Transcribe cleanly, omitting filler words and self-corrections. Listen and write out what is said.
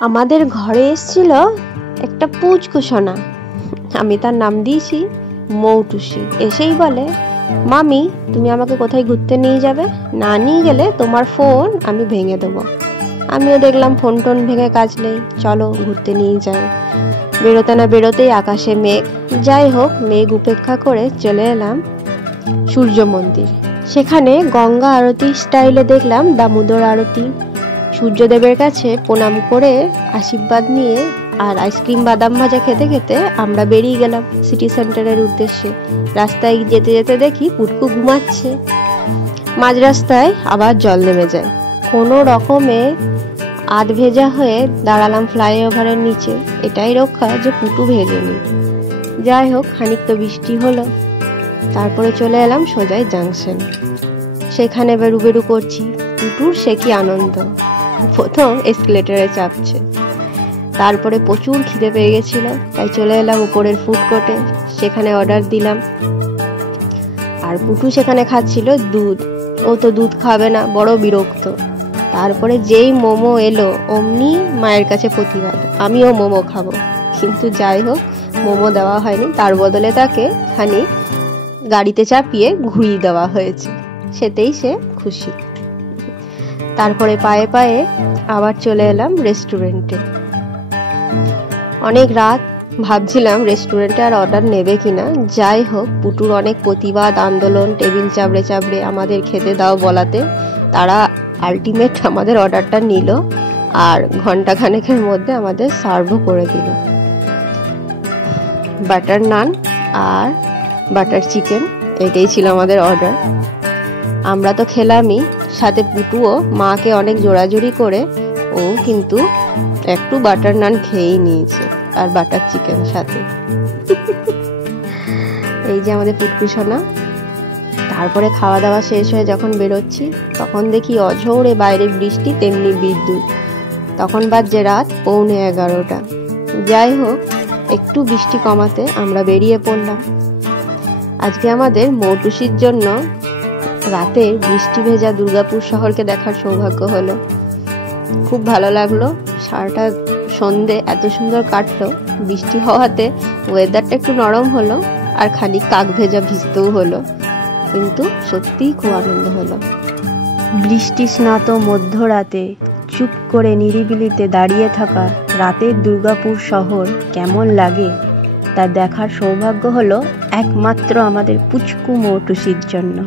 আমাদের ঘরে এসেছিল একটা পুচকুসোনা, আমি তার নাম দিয়েছি মৌটুসি। এসেই বলে, মামি তুমি আমাকে কোথায় ঘুরতে নিয়ে যাবে, না নিয়ে গেলে তোমার ফোন আমি ভেঙে দেবো। আমিও দেখলাম ফোন টোন ভেঙে কাজ নেই, চলো ঘুরতে নিয়ে যাই। বেরোতে না বেরোতেই আকাশে মেঘ। যাই হোক, মেঘ উপেক্ষা করে চলে এলাম সূর্য মন্দির। সেখানে গঙ্গা আরতি স্টাইলে দেখলাম দামোদর আরতি। সূর্যদেবের কাছে প্রণাম করে আশীর্বাদ নিয়ে আর আইসক্রিম বাদাম ভাজা খেতে খেতে আমরা বেরিয়ে গেলাম সিটি সেন্টারের উদ্দেশ্যে। রাস্তায় যেতে যেতে দেখি পুটকু ঘুমাচ্ছে। মাঝ রাস্তায় আবার জল নেমে যায়। কোনো রকমে আধ ভেজা হয়ে দাঁড়ালাম ফ্লাইওভারের নিচে। এটাই রক্ষা যে পুটু ভেজেনি। যাই হোক, খানিক তো বৃষ্টি হলো। তারপরে চলে এলাম সোজাই জাংশন। সেখানে বেরু বেরু করছি। পুটুর সে কি আনন্দ, প্রথম এসকেলেটরে চাপছে। তারপরে প্রচুর খিদে পেয়ে গেছিল, তাই চলে এলাম উপরের ফুড কোর্টে। সেখানে অর্ডার দিলাম। আর পুটু সেখানে খাচ্ছিল দুধ। ও তো দুধ খাবে না, বড় বিরক্ত। তারপরে যেই মোমো এলো অমনি মায়ের কাছে প্রতিবাদ, আমিও মোমো খাবো। কিন্তু যাই হোক, মোমো দেওয়া হয়নি, তার বদলে তাকে খানিক গাড়িতে চাপিয়ে ঘুরিয়ে দেওয়া হয়েছে। সেতেই সে খুশি। তারপরে পায়ে পায়ে আবার চলে এলাম রেস্টুরেন্টে। অনেক রাত, ভাবছিলাম রেস্টুরেন্টে আর অর্ডার নেবে কিনা। যাই হোক, পুটুর অনেক প্রতিবাদ আন্দোলন, টেবিল চাপড়ে চাপড়ে আমাদের খেতে দাও বলাতে তারা আলটিমেট আমাদের অর্ডারটা নিল আর ঘন্টাখানেকের মধ্যে আমাদের সার্ভও করে দিল। বাটার নান আর বাটার চিকেন, এটাই ছিল আমাদের অর্ডার। আমরা তো খেলামই, সাথে পুটুও মাকে অনেক জোরাজুরি করে ও কিন্তু একটু বাটার নান খেয়েই নিয়েছে আর বাটার চিকেন সাথে। এই যে আমাদের পুটকুসোনা। তারপরে খাওয়া দাওয়া শেষ হয়ে যখন বেরোচ্ছি তখন দেখি অঝোরে বাইরে বৃষ্টি, তেমনি বিদ্যুৎ। তখন বাজছে রাত 11:45। যাই হোক, একটু বৃষ্টি কমাতে আমরা বেরিয়ে পড়লাম। আজকে আমাদের মৌটুসির জন্য রাতের বৃষ্টি ভেজা দুর্গাপুর শহরকে দেখার সৌভাগ্য হলো। খুব ভালো লাগলো। সারাটা সন্ধে এত সুন্দর কাটলো। বৃষ্টি হওয়াতে ওয়েদারটা একটু নরম হলো আর খানিক কাক ভেজা ভিজতেও হলো, কিন্তু সত্যিই খুব আনন্দ হলো। বৃষ্টি স্নাত মধ্যরাতে চুপ করে নিরিবিলিতে দাঁড়িয়ে থাকা রাতের দুর্গাপুর শহর কেমন লাগে তা দেখার সৌভাগ্য হলো একমাত্র আমাদের পুচকু মৌটুসির জন্য।